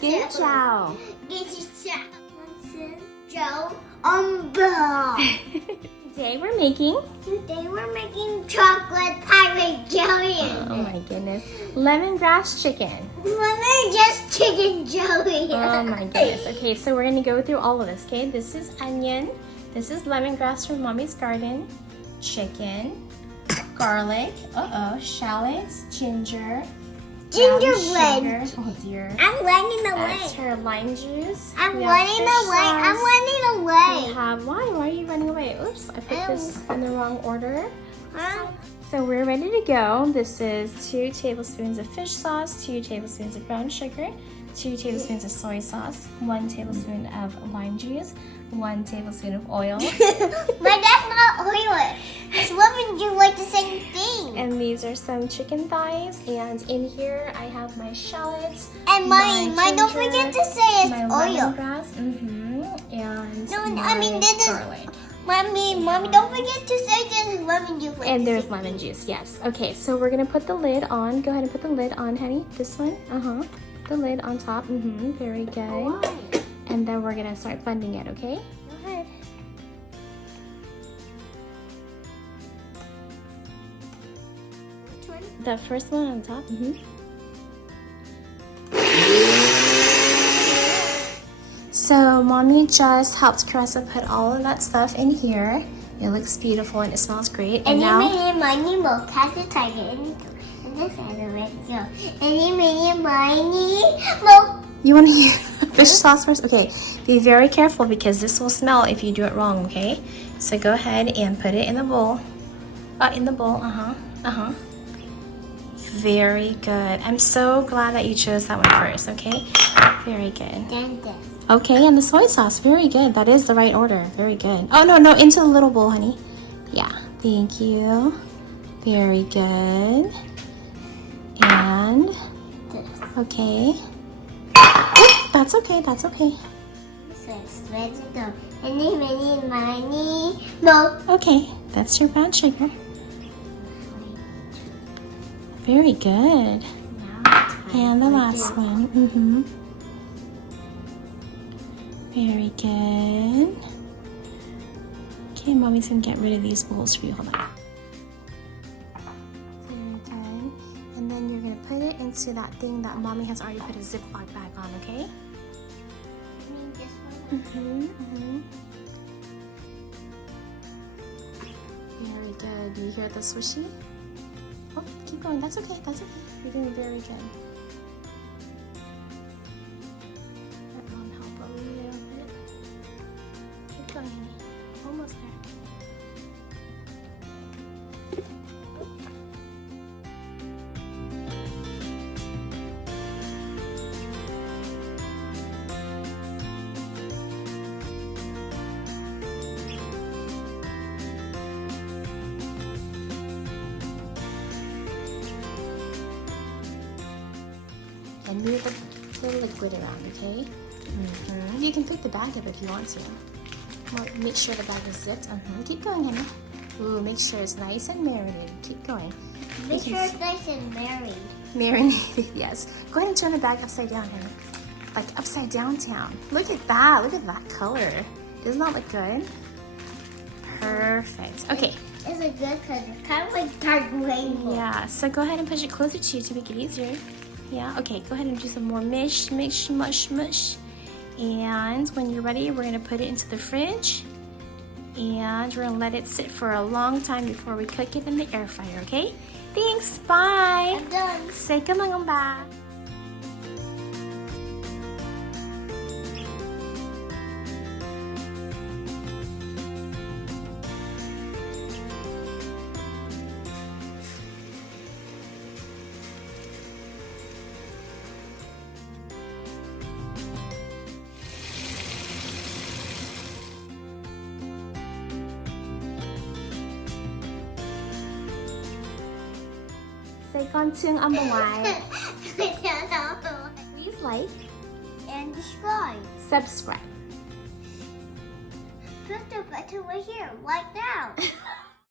Kính chào. Xin chào ông bà. Today we're making chocolate pirate jelly. oh my goodness, lemongrass chicken. Just chicken jelly. Oh my goodness. Okay, so we're gonna go through all of this. Okay, this is onion. This is lemongrass from Mommy's garden. Chicken, garlic. Shallots, ginger. Gingerbread. Sugar. Oh dear. I'm running That's away. her lime juice. I'm We have running fish away. sauce. I'm running We away. have why are you running away? Oops, I put this in the wrong order. Huh? So we're ready to go. This is 2 tablespoons of fish sauce, 2 tablespoons of brown sugar, 2 tablespoons of soy sauce, 1 tablespoon of lime juice, 1 tablespoon of oil. But that's not oil. It's lemon juice, like the same thing. And these are some chicken thighs. And in here I have my shallots. And mine, don't ginger, forget to say it's my oil. lemongrass. And No, my I mean, this is- garlic. Mommy, don't forget to say there's lemon juice. Like And the there's same lemon juice, yes. Okay, so we're gonna put the lid on. Go ahead and put the lid on, honey. This one, the lid on top. Very good. Why? And then we're gonna start blending it, okay? Go ahead. Which one? The first one on top. So mommy just helped Karessa put all of that stuff in here. It looks beautiful and it smells great. And now money will catch the tiger and this side of it. So, and money will. you want to hear fish sauce first? Okay, be very careful because this will smell if you do it wrong, okay? So go ahead and put it in the bowl. Very good. I'm so glad that you chose that one first, okay? Very good. Then this. Okay, and the soy sauce. Very good. That is the right order. Very good. Oh, no, into the little bowl, honey. Yeah, thank you. Very good. And, okay. Oh, that's okay. So spread it down. And money will. Okay, that's your brown sugar. Very good. And the last one. Very good. Okay, mommy's gonna get rid of these bowls for you. Hold on. Very good. And then you're gonna put it into that thing that mommy has already put a Ziploc bag on, okay? Very good. Do you hear the swishy? Oh, keep going. That's okay. You're doing very good. Let mom help a little bit. Keep going, honey. Almost there. And move the liquid around, okay? You can pick the bag up if you want to. Well, make sure the bag is zipped. Keep going, honey. Ooh, make sure it's nice and marinated. Keep going. Make sure it's nice and married. Marinated, yes. Go ahead and turn the bag upside down, honey. Like upside downtown. Look at that. Look at that color. Doesn't that look good? Perfect. Okay. It's a good color. Kind of like dark rainbow. Yeah, so go ahead and push it closer to you to make it easier. Yeah, okay, go ahead and do some more mush. And when you're ready, we're gonna put it into the fridge. And we're gonna let it sit for a long time before we cook it in the air fryer, okay? Thanks, bye! I'm done. Say good luck, Ông Bà. Say con thương ông bà ngoại. Please like And subscribe. subscribe. Put the button right here, right now.